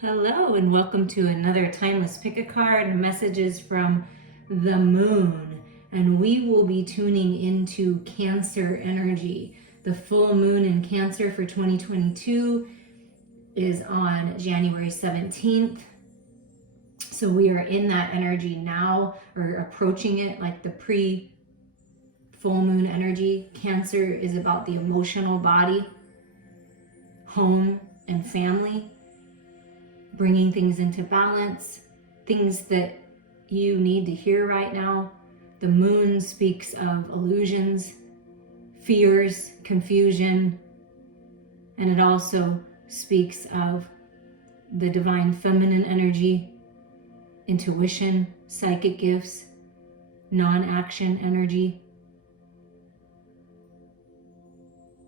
Hello and welcome to another Timeless Pick a Card Messages from the Moon. And we will be tuning into Cancer energy. The full moon in Cancer for 2022 is on January 17th. So we are in that energy now, or approaching it like the pre-full moon energy. Cancer is about the emotional body, home, and family. Bringing things into balance, things that you need to hear right now. The moon speaks of illusions, fears, confusion, and it also speaks of the divine feminine energy, intuition, psychic gifts, non-action energy,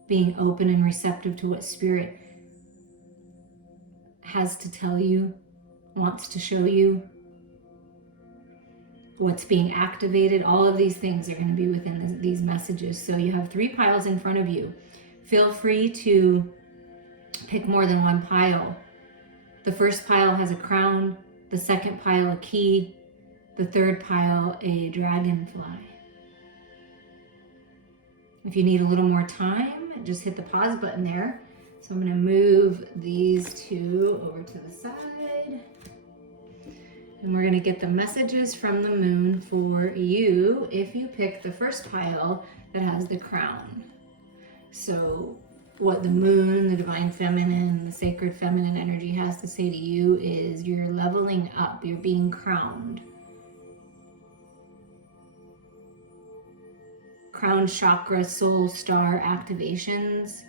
being open and receptive to what spirit has to tell you, wants to show you, what's being activated. All of these things are going to be within these messages. So you have 3 piles in front of you. Feel free to pick more than one pile. The first pile has a crown, the second pile a key, the third pile a dragonfly. If you need a little more time, just hit the pause button there. So I'm going to move these 2 over to the side. And we're going to get the messages from the moon for you if you pick the first pile that has the crown. So what the moon, the divine feminine, the sacred feminine energy has to say to you is you're leveling up, you're being crowned. Crown chakra, soul star activations.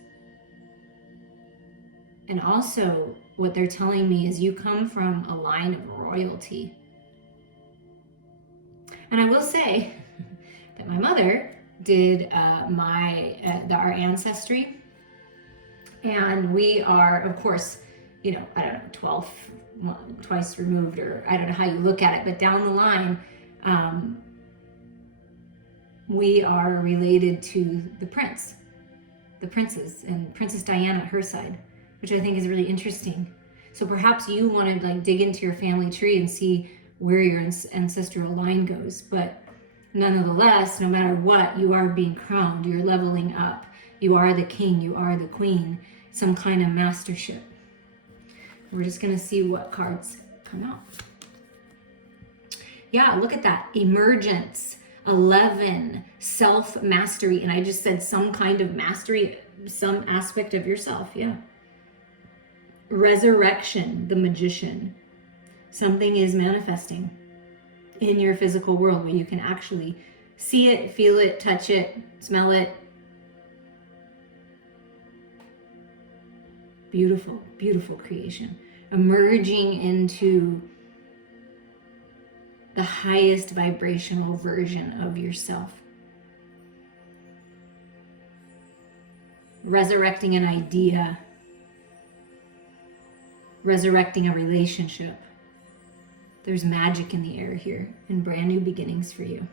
And also, what they're telling me is you come from a line of royalty. And I will say that my mother did our ancestry. And we are, of course, I don't know, 12th, twice removed, or I don't know how you look at it, but down the line, we are related to the princess, and Princess Diana, her side, which I think is really interesting. So perhaps you want to dig into your family tree and see where your ancestral line goes. But nonetheless, no matter what, you are being crowned. You're leveling up. You are the king. You are the queen. Some kind of mastership. We're just going to see what cards come out. Yeah, look at that. Emergence. 11. Self-mastery. And I just said some kind of mastery, some aspect of yourself. Yeah. Resurrection, the magician. Something is manifesting in your physical world where you can actually see it, feel it, touch it, smell it. Beautiful, beautiful creation. Emerging into the highest vibrational version of yourself. Resurrecting an idea. Resurrecting a relationship. There's magic in the air here and brand new beginnings for you.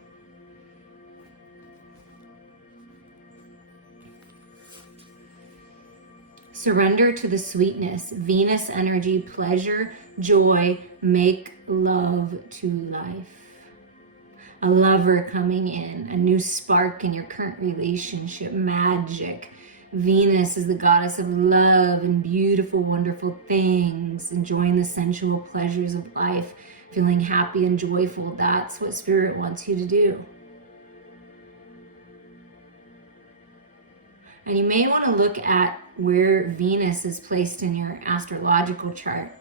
Surrender to the sweetness, Venus energy, pleasure, joy, make love to life. A lover coming in, a new spark in your current relationship, magic. Venus is the goddess of love and beautiful, wonderful things, enjoying the sensual pleasures of life, feeling happy and joyful. That's what Spirit wants you to do. And you may want to look at where Venus is placed in your astrological chart.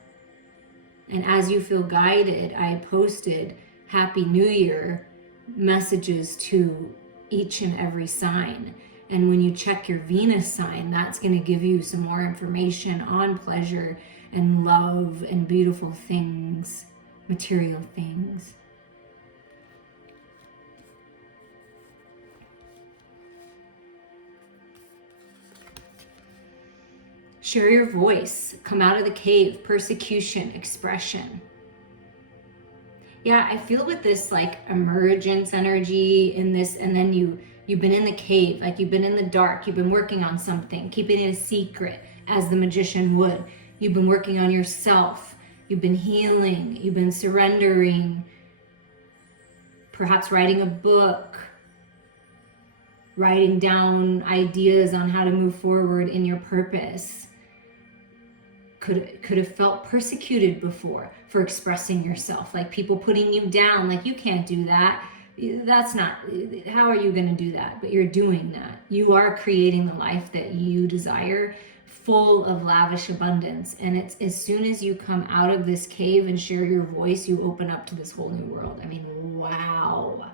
And as you feel guided, I posted Happy New Year messages to each and every sign. And when you check your Venus sign, that's going to give you some more information on pleasure and love and beautiful things, material things. Share your voice. Come out of the cave. Persecution, expression. Yeah, I feel with this emergence energy in this, and then you've been in the cave, you've been in the dark, you've been working on something, keeping it a secret as the magician would. You've been working on yourself. You've been healing, you've been surrendering, perhaps writing a book, writing down ideas on how to move forward in your purpose. Could have felt persecuted before for expressing yourself, like people putting you down, like you can't do that. That's not, how are you going to do that? But you're doing that. You are creating the life that you desire, full of lavish abundance. And it's as soon as you come out of this cave and share your voice, you open up to this whole new world. I mean, wow,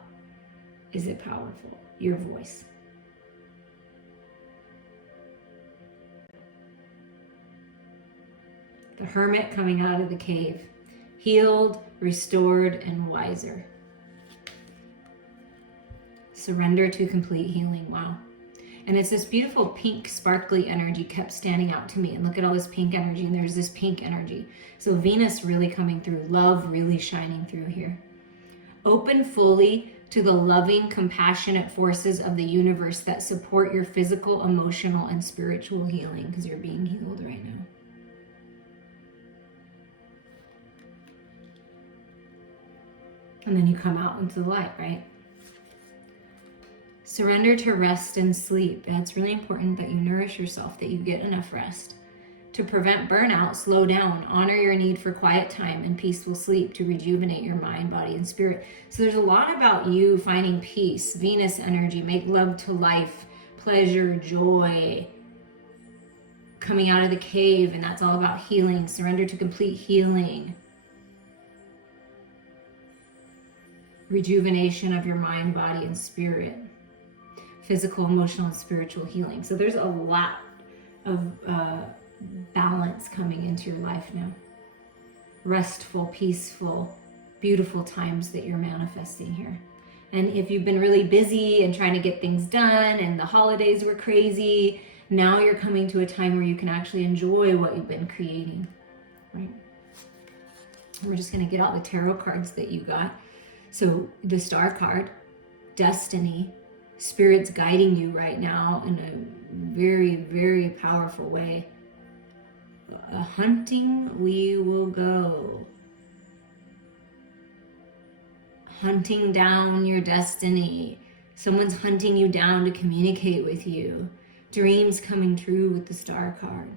is it powerful? Your voice. The hermit coming out of the cave, healed, restored, and wiser. Surrender to complete healing. Wow. And it's this beautiful pink sparkly energy kept standing out to me. And look at all this pink energy, and there's this pink energy. So Venus really coming through, love really shining through here. Open fully to the loving, compassionate forces of the universe that support your physical, emotional, and spiritual healing, because you're being healed right now. And then you come out into the light, right? Surrender to rest and sleep. It's really important that you nourish yourself, that you get enough rest. To prevent burnout, slow down. Honor your need for quiet time and peaceful sleep to rejuvenate your mind, body, and spirit. So there's a lot about you finding peace, Venus energy, make love to life, pleasure, joy, coming out of the cave, and that's all about healing. Surrender to complete healing. Rejuvenation of your mind, body, and spirit. Physical, emotional, and spiritual healing. So there's a lot of balance coming into your life now. Restful, peaceful, beautiful times that you're manifesting here. And if you've been really busy and trying to get things done and the holidays were crazy, now you're coming to a time where you can actually enjoy what you've been creating, right? We're just going to get all the tarot cards that you got. So the Star card, destiny, Spirit's guiding you right now in a very, very powerful way. Hunting we will go. Hunting down your destiny. Someone's hunting you down to communicate with you. Dreams coming true with the Star card.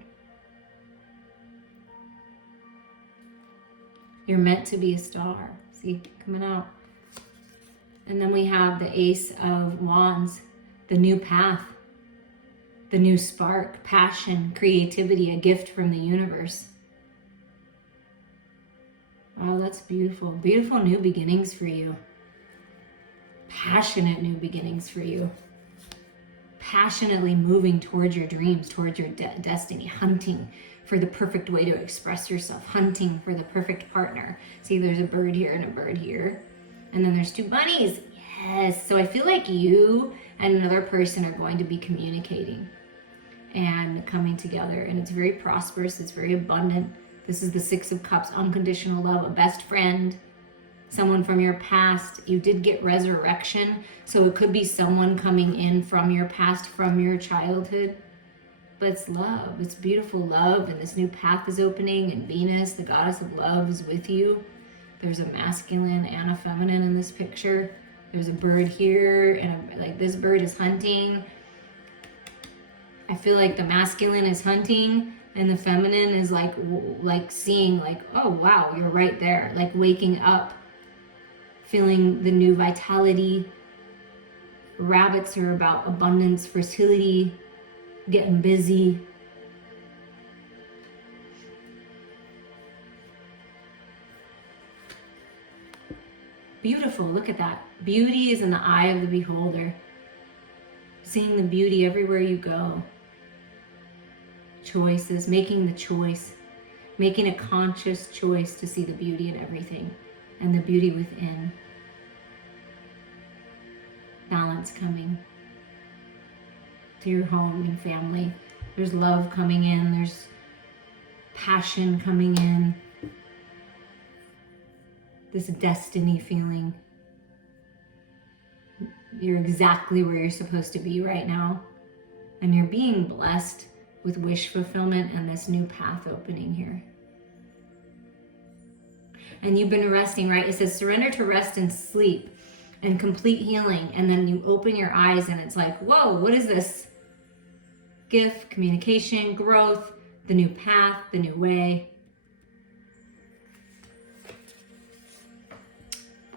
You're meant to be a star. See, coming out. And then we have the Ace of Wands, the new path, the new spark, passion, creativity, a gift from the universe. Oh, that's beautiful. Beautiful new beginnings for you. Passionate new beginnings for you. Passionately moving towards your dreams, towards your destiny, hunting for the perfect way to express yourself, hunting for the perfect partner. See, there's a bird here and a bird here. And then there's two bunnies. Yes. So I feel like you and another person are going to be communicating and coming together. And it's very prosperous. It's very abundant. This is the Six of Cups, unconditional love, a best friend, someone from your past. You did get resurrection. So it could be someone coming in from your past, from your childhood. But it's love. It's beautiful love. And this new path is opening. And Venus, the goddess of love, is with you. There's a masculine and a feminine in this picture. There's a bird here, and like this bird is hunting. I feel like the masculine is hunting, and the feminine is like seeing, like, oh wow, you're right there, like waking up, feeling the new vitality. Rabbits are about abundance, fertility, getting busy. Beautiful, look at that. Beauty is in the eye of the beholder. Seeing the beauty everywhere you go. Choices, making the choice. Making a conscious choice to see the beauty in everything and the beauty within. Balance coming to your home and family. There's love coming in. There's passion coming in. This destiny feeling. You're exactly where you're supposed to be right now. And you're being blessed with wish fulfillment and this new path opening here. and you've been resting, right? It says surrender to rest and sleep and complete healing. And then you open your eyes and it's like, whoa, what is this? Gift, communication, growth, the new path, the new way.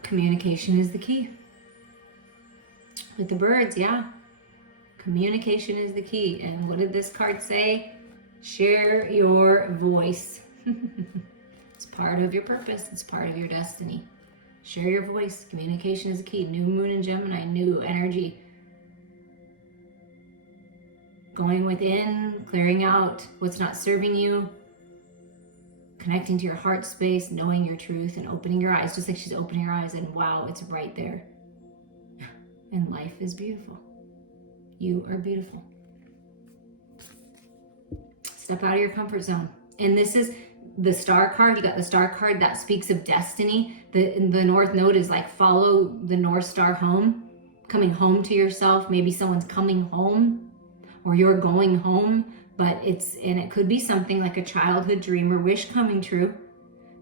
Communication is the key. With the birds, yeah. Communication is the key. And what did this card say? Share your voice. It's part of your purpose. It's part of your destiny. Share your voice. Communication is the key. New moon in Gemini, new energy. Going within, clearing out what's not serving you, connecting to your heart space, knowing your truth, and opening your eyes, just like she's opening her eyes, and wow, it's right there. And life is beautiful. You are beautiful. Step out of your comfort zone. And this is the star card. You got the star card that speaks of destiny. The North Node is like follow the North Star home, coming home to yourself. Maybe someone's coming home or you're going home, but it could be something like a childhood dream or wish coming true.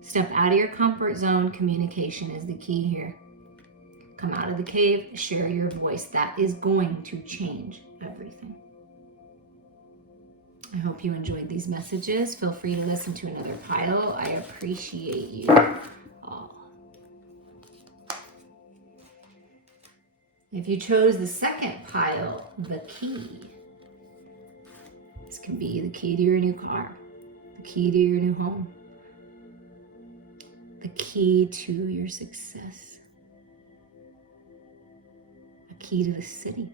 Step out of your comfort zone. Communication is the key here. Come out of the cave, share your voice. That is going to change everything. I hope you enjoyed these messages. Feel free to listen to another pile. I appreciate you all. If you chose the second pile, the key. This can be the key to your new car, the key to your new home, the key to your success, a key to the city,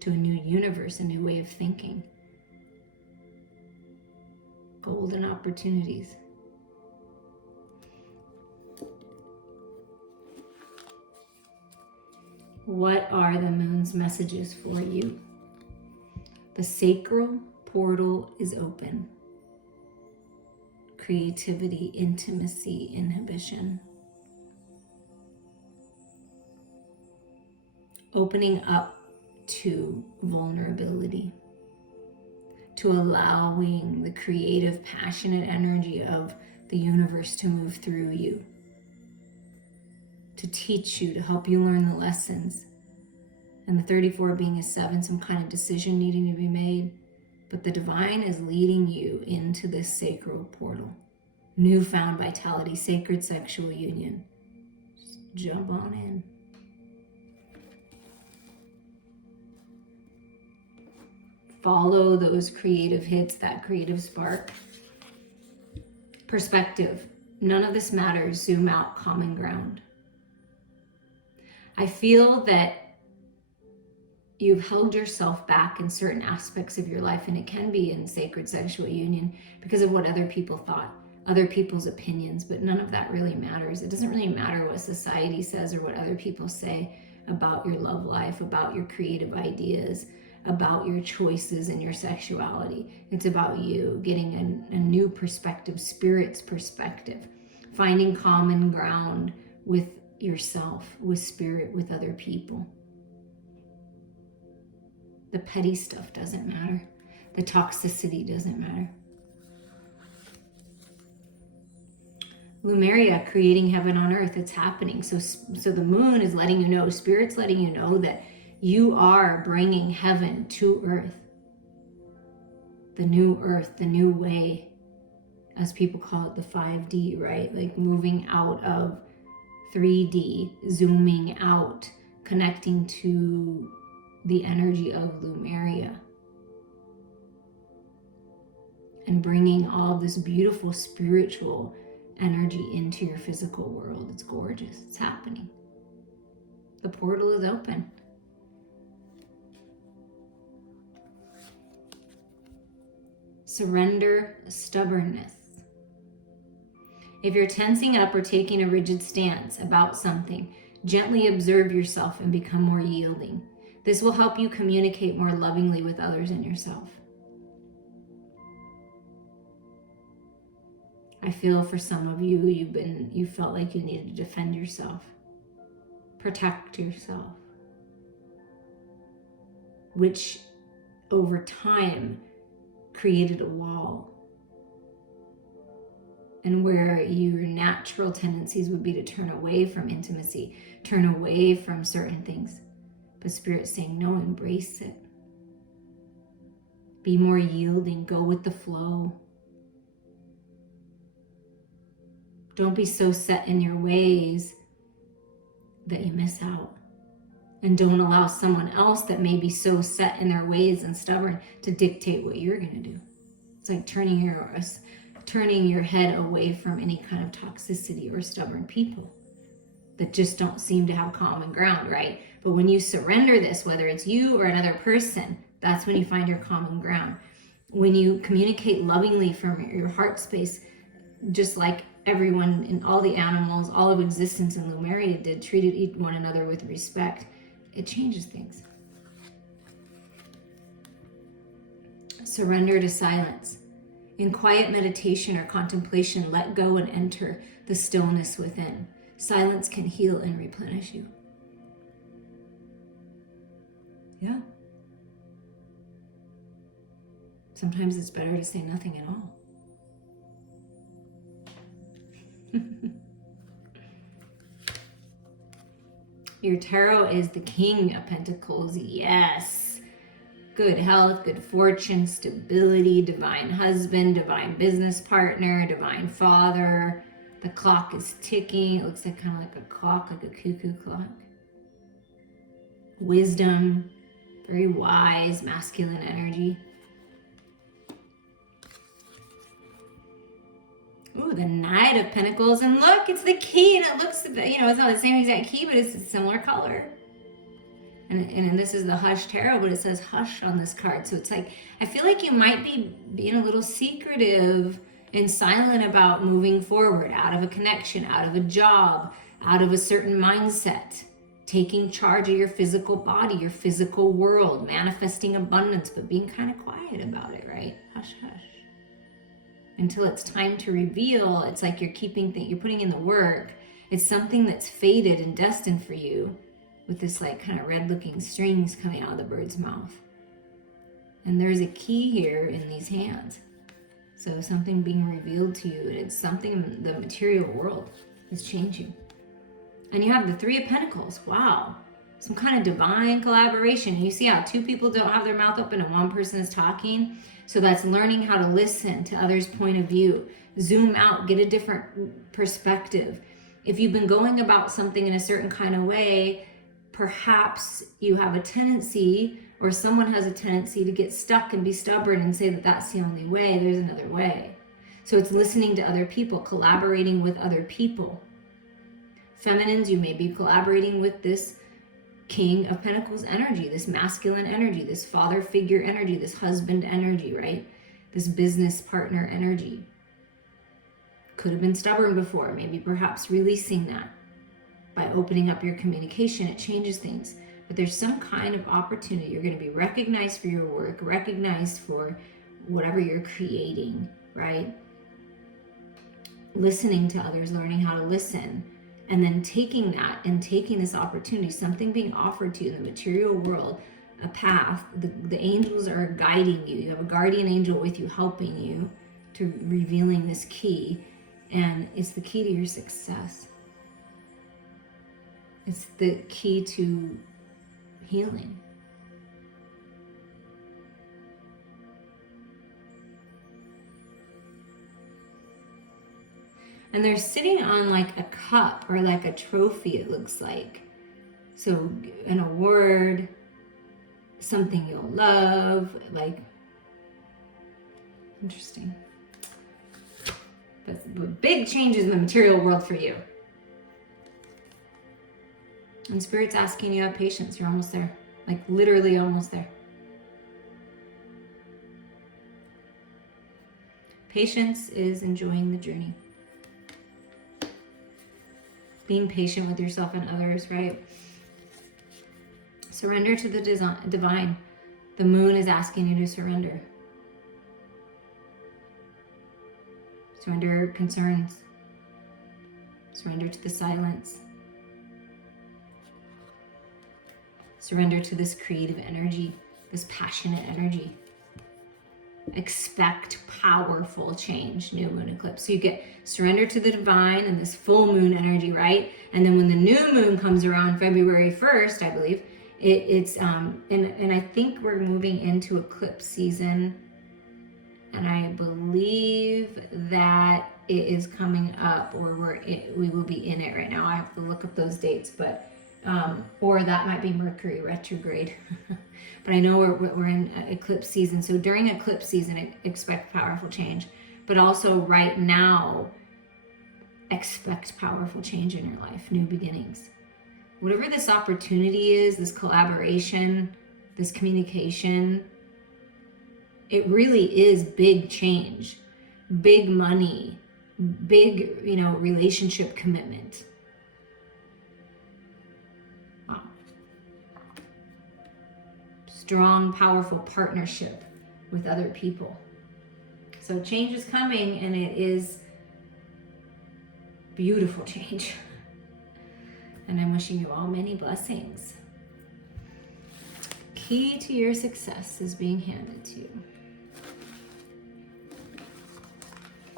to a new universe, a new way of thinking, golden opportunities. What are the moon's messages for you? The sacral portal is open. Creativity, intimacy, inhibition. Opening up to vulnerability, to allowing the creative, passionate energy of the universe to move through you, to teach you, to help you learn the lessons. And the 34 being a 7, some kind of decision needing to be made. But the divine is leading you into this sacral portal. Newfound vitality, sacred sexual union. Just jump on in. Follow those creative hits, that creative spark. Perspective. None of this matters. Zoom out, common ground. I feel that you've held yourself back in certain aspects of your life, and it can be in sacred sexual union because of what other people thought, other people's opinions, but none of that really matters. It doesn't really matter what society says or what other people say about your love life, about your creative ideas, about your choices and your sexuality. It's about you getting a new perspective, spirit's perspective, finding common ground with yourself, with spirit, with other people. The petty stuff doesn't matter. The toxicity doesn't matter. Lumeria, creating heaven on earth, it's happening. So the moon is letting you know, spirit's letting you know that you are bringing heaven to earth. The new way, as people call it, the 5D, right? Like moving out of 3D, zooming out, connecting to the energy of Lumeria, and bringing all this beautiful spiritual energy into your physical world. It's gorgeous. It's happening. The portal is open. Surrender stubbornness. If you're tensing up or taking a rigid stance about something, gently observe yourself and become more yielding. This will help you communicate more lovingly with others and yourself. I feel for some of you, you felt like you needed to defend yourself, protect yourself, which over time created a wall. and where your natural tendencies would be to turn away from intimacy, turn away from certain things. But Spirit's saying, no, embrace it. Be more yielding, go with the flow. Don't be so set in your ways that you miss out. And don't allow someone else that may be so set in their ways and stubborn to dictate what you're going to do. It's like turning your head away from any kind of toxicity or stubborn people that just don't seem to have common ground, right? But when you surrender this, whether it's you or another person, that's when you find your common ground. When you communicate lovingly from your heart space, just like everyone in all the animals, all of existence in Lemuria did, treated one another with respect, it changes things. Surrender to silence. In quiet meditation or contemplation, let go and enter the stillness within. Silence can heal and replenish you. Yeah. Sometimes it's better to say nothing at all. Your tarot is the King of Pentacles. Yes. Good health, good fortune, stability, divine husband, divine business partner, divine father. The clock is ticking. It looks like kind of like a clock, like a cuckoo clock. Wisdom, very wise, masculine energy. Ooh, the Knight of Pentacles. And look, it's the key. And it looks, it's not the same exact key, but it's a similar color. And this is the Hush Tarot, but it says hush on this card. So it's like, I feel like you might be being a little secretive and silent about moving forward, out of a connection, out of a job, out of a certain mindset, taking charge of your physical body, your physical world, manifesting abundance, but being kind of quiet about it, right? Hush, hush. Until it's time to reveal, it's like you're putting in the work. It's something that's fated and destined for you, with this like kind of red looking strings coming out of the bird's mouth. And there's a key here in these hands. So something being revealed to you, and it's something in the material world is changing. And you have the Three of Pentacles. Wow. Some kind of divine collaboration. You see how two people don't have their mouth open and one person is talking? So that's learning how to listen to others' point of view. Zoom out, get a different perspective. If you've been going about something in a certain kind of way, perhaps you have a tendency, or someone has a tendency to get stuck and be stubborn and say that that's the only way. There's another way. So it's listening to other people, collaborating with other people. Feminines, you may be collaborating with this King of Pentacles energy, this masculine energy, this father figure energy, this husband energy, right? This business partner energy. Could have been stubborn before, maybe perhaps releasing that. By opening up your communication, it changes things. But there's some kind of opportunity. You're going to be recognized for your work, recognized for whatever you're creating, right? Listening to others, learning how to listen. And then taking that and taking this opportunity, something being offered to you in the material world, a path. The angels are guiding you. You have a guardian angel with you, helping you to revealing this key. And it's the key to your success. It's the key to healing. And they're sitting on like a cup or like a trophy, it looks like. So an award, something you'll love, like, interesting. But big changes in the material world for you. And Spirit's asking you to have patience. You're almost there. Like literally almost there. Patience is enjoying the journey. Being patient with yourself and others, right? Surrender to the divine. The moon is asking you to surrender. Surrender concerns. Surrender to the silence. Surrender to this creative energy, this passionate energy. expect powerful change, new moon eclipse. So you get surrender to the divine and this full moon energy, right? And then when the new moon comes around February 1st, I believe, it's and I think we're moving into eclipse season, and I believe that it is coming up, or we will be in it right now. I have to look up those dates, but or that might be Mercury retrograde. But I know we're in eclipse season. So during eclipse season, expect powerful change. But also right now, expect powerful change in your life, new beginnings. Whatever this opportunity is, this collaboration, this communication, it really is big change, big money, big, relationship commitment. Wow. Strong, powerful partnership with other people. So change is coming, and it is beautiful change. And I'm wishing you all many blessings. Key to your success is being handed to you.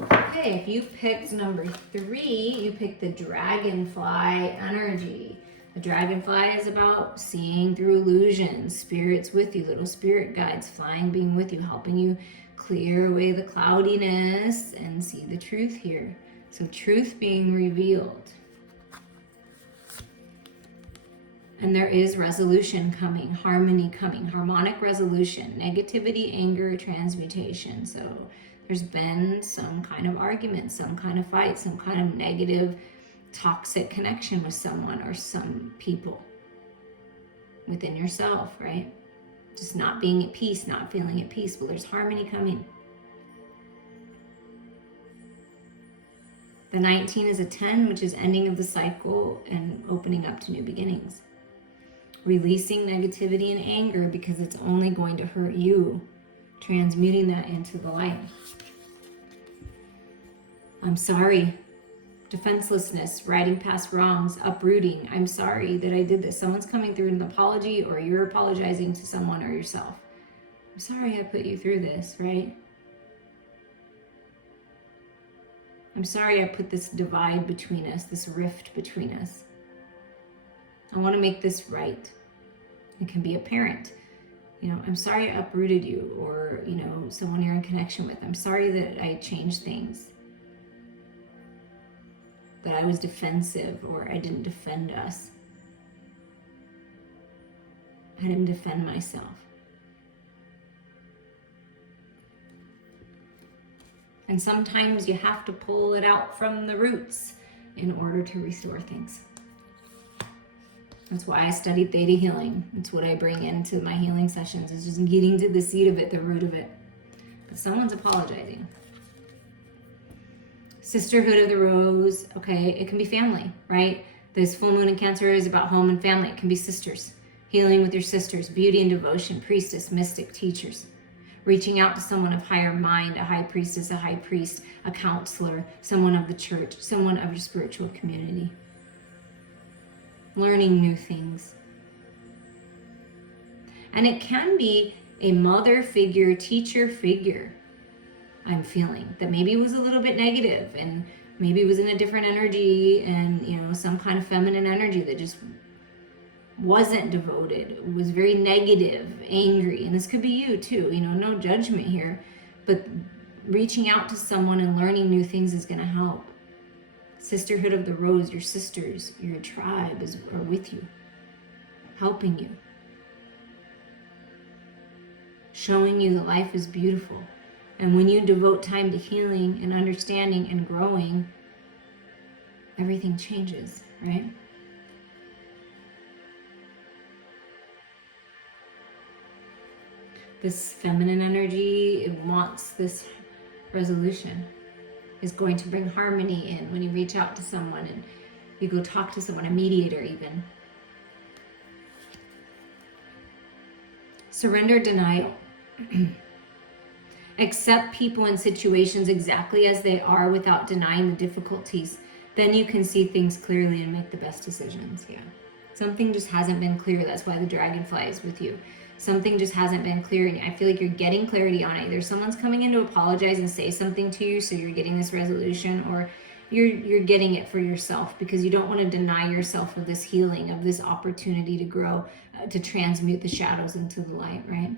Okay, if you picked number 3, you picked the dragonfly energy. The dragonfly is about seeing through illusions, spirits with you, little spirit guides flying, being with you, helping you clear away the cloudiness and see the truth here. So truth being revealed. And there is resolution coming, harmony coming, harmonic resolution, negativity, anger, transmutation. So there's been some kind of argument, some kind of fight, some kind of negative, toxic connection with someone or some people within yourself, right? Just not being at peace, not feeling at peace. Well, there's harmony coming. The 19 is a 10, which is ending of the cycle and opening up to new beginnings. Releasing negativity and anger because it's only going to hurt you. Transmuting that into the light. I'm sorry. Defenselessness, riding past wrongs, uprooting. I'm sorry that I did this. Someone's coming through an apology, or you're apologizing to someone or yourself. I'm sorry I put you through this, right? I'm sorry I put this divide between us, this rift between us. I want to make this right. It can be a parent. I'm sorry I uprooted you, or, someone you're in connection with. I'm sorry that I changed things, that I was defensive, or I didn't defend us. I didn't defend myself. And sometimes you have to pull it out from the roots in order to restore things. That's why I studied theta healing. It's what I bring into my healing sessions, is just getting to the seed of it, the root of it. But someone's apologizing. Sisterhood of the Rose, okay, it can be family, right? This full moon in Cancer is about home and family. It can be sisters, healing with your sisters, beauty and devotion, priestess, mystic, teachers. Reaching out to someone of higher mind, a high priestess, a high priest, a counselor, someone of the church, someone of your spiritual community. Learning new things. And it can be a mother figure, teacher figure, I'm feeling, that maybe was a little bit negative, and maybe was in a different energy, and some kind of feminine energy that just wasn't devoted, was very negative, angry. And this could be you too, no judgment here, but reaching out to someone and learning new things is going to help. Sisterhood of the Rose, your sisters, your tribe are with you, helping you, showing you that life is beautiful. And when you devote time to healing and understanding and growing, everything changes, right? This feminine energy, it wants this resolution, is going to bring harmony in when you reach out to someone and you go talk to someone, a mediator even. Surrender, denial. Accept people and situations exactly as they are without denying the difficulties. Then you can see things clearly and make the best decisions. Yeah. Something just hasn't been clear. That's why the dragonfly is with you. Something just hasn't been clear, and I feel like you're getting clarity on it. Either someone's coming in to apologize and say something to you, so you're getting this resolution, or you're getting it for yourself because you don't want to deny yourself of this healing, of this opportunity to grow, to transmute the shadows into the light, right?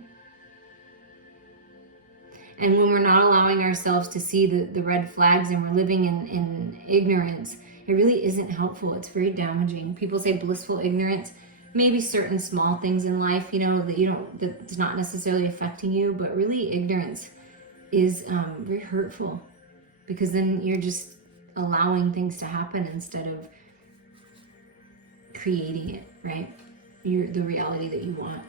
And when we're not allowing ourselves to see the red flags and we're living in ignorance, it really isn't helpful. It's very damaging. People say blissful ignorance. Maybe certain small things in life, that's not necessarily affecting you, but really ignorance is very hurtful, because then you're just allowing things to happen instead of creating it, right? The reality that you want.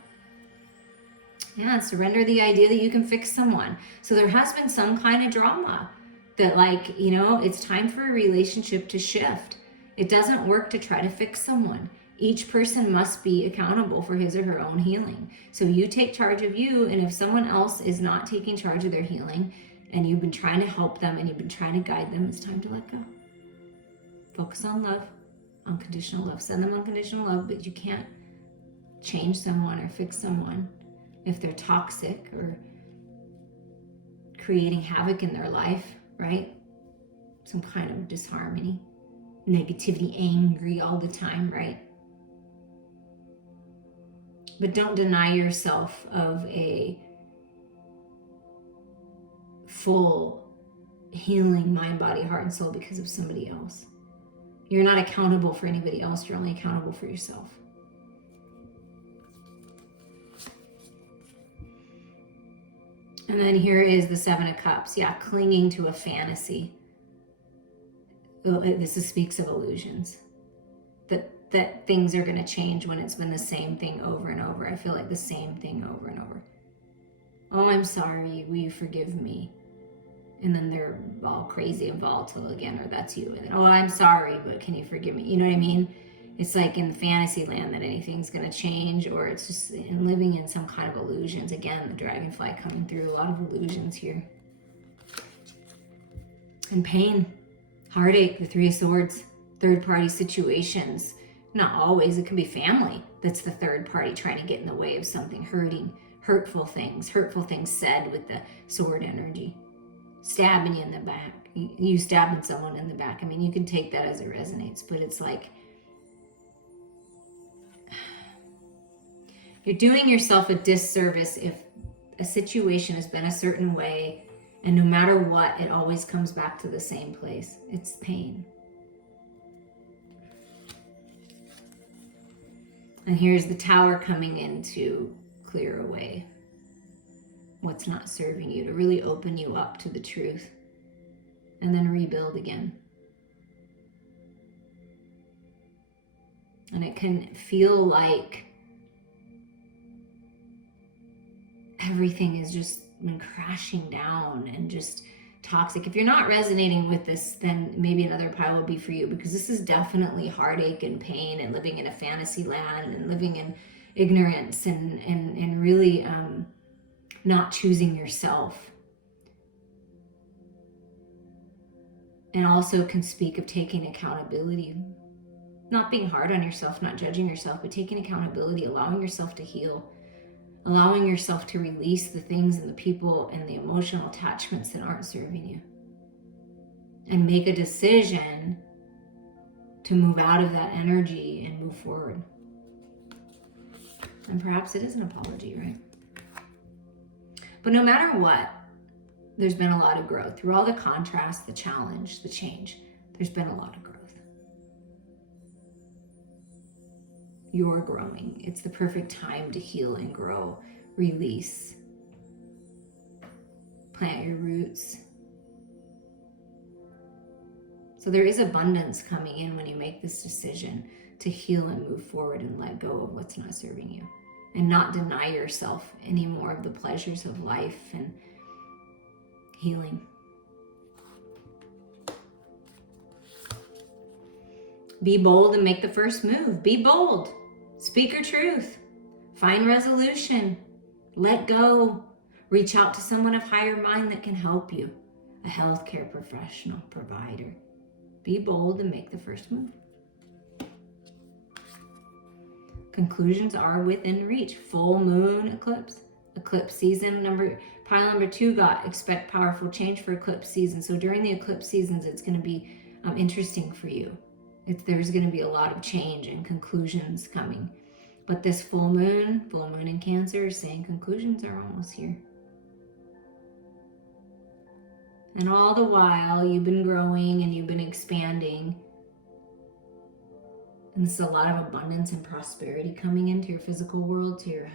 Yeah, surrender the idea that you can fix someone. So there has been some kind of drama that, it's time for a relationship to shift. It doesn't work to try to fix someone. Each person must be accountable for his or her own healing. So you take charge of you, and if someone else is not taking charge of their healing, and you've been trying to help them and you've been trying to guide them, it's time to let go. Focus on love, unconditional love. Send them unconditional love, but you can't change someone or fix someone if they're toxic or creating havoc in their life, right? Some kind of disharmony, negativity, angry all the time, right? But don't deny yourself of a full healing mind, body, heart, and soul because of somebody else. You're not accountable for anybody else. You're only accountable for yourself. And then here is the Seven of Cups. Yeah, clinging to a fantasy. This speaks of illusions. That things are going to change when it's been the same thing over and over. I feel like the same thing over and over. Oh, I'm sorry. Will you forgive me? And then they're all crazy and volatile again, or that's you. And then, oh, I'm sorry, but can you forgive me? You know what I mean? It's like in fantasy land that anything's going to change, or it's just living in some kind of illusions. Again, the dragonfly coming through, a lot of illusions here. And pain, heartache, the Three of Swords, third-party situations. Not always. It can be family that's the third party trying to get in the way of something, hurtful things said with the sword energy. Stabbing you in the back. You stabbing someone in the back. I mean, you can take that as it resonates, but it's like you're doing yourself a disservice if a situation has been a certain way, and no matter what, it always comes back to the same place. It's pain. And here's the Tower coming in to clear away what's not serving you, to really open you up to the truth, and then rebuild again. And it can feel like everything has just been crashing down and just toxic. If you're not resonating with this, then maybe another pile will be for you, because this is definitely heartache and pain and living in a fantasy land and living in ignorance and really not choosing yourself. And also can speak of taking accountability, not being hard on yourself, not judging yourself, but taking accountability, allowing yourself to heal, allowing yourself to release the things and the people and the emotional attachments that aren't serving you, and make a decision to move out of that energy and move forward. And perhaps it is an apology, right? But no matter what, there's been a lot of growth. Through all the contrast, the challenge, the change, there's been a lot of growth. You're growing. It's the perfect time to heal and grow, release, plant your roots. So there is abundance coming in when you make this decision to heal and move forward and let go of what's not serving you, and not deny yourself any more of the pleasures of life and healing. Be bold and make the first move. Be bold. Speak your truth. Find resolution. Let go. Reach out to someone of higher mind that can help you. A healthcare professional, provider. Be bold and make the first move. Conclusions are within reach. Full moon eclipse. Eclipse season pile number 2 got expect powerful change for eclipse season. So during the eclipse seasons, it's going to be interesting for you. There's going to be a lot of change and conclusions coming. But this full moon in Cancer is saying conclusions are almost here. And all the while, you've been growing and you've been expanding. And this is a lot of abundance and prosperity coming into your physical world, to your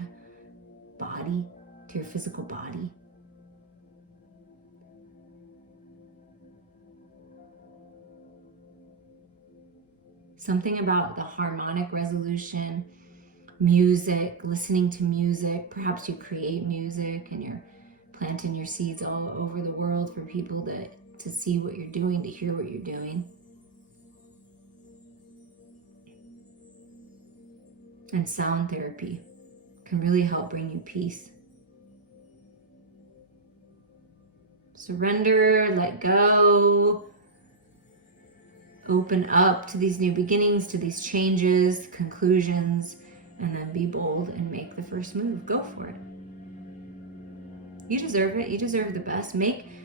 body, to your physical body. Something about the harmonic resolution, music, listening to music. Perhaps you create music and you're planting your seeds all over the world for people to see what you're doing, to hear what you're doing. And sound therapy can really help bring you peace. Surrender, let go, open up to these new beginnings, to these changes, conclusions, and then be bold and make the first move. Go for it. You deserve it. You deserve the best.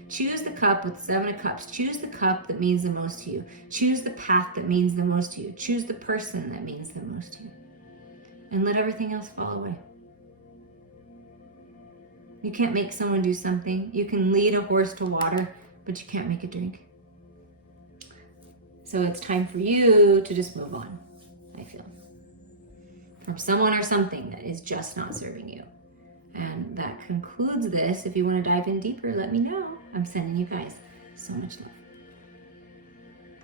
Choose the cup with 7 of Cups. Choose the cup that means the most to you. Choose the path that means the most to you. Choose the person that means the most to you. And let everything else fall away. You can't make someone do something. You can lead a horse to water, but you can't make it drink. So it's time for you to just move on, I feel. From someone or something that is just not serving you. And that concludes this. If you want to dive in deeper, let me know. I'm sending you guys so much love.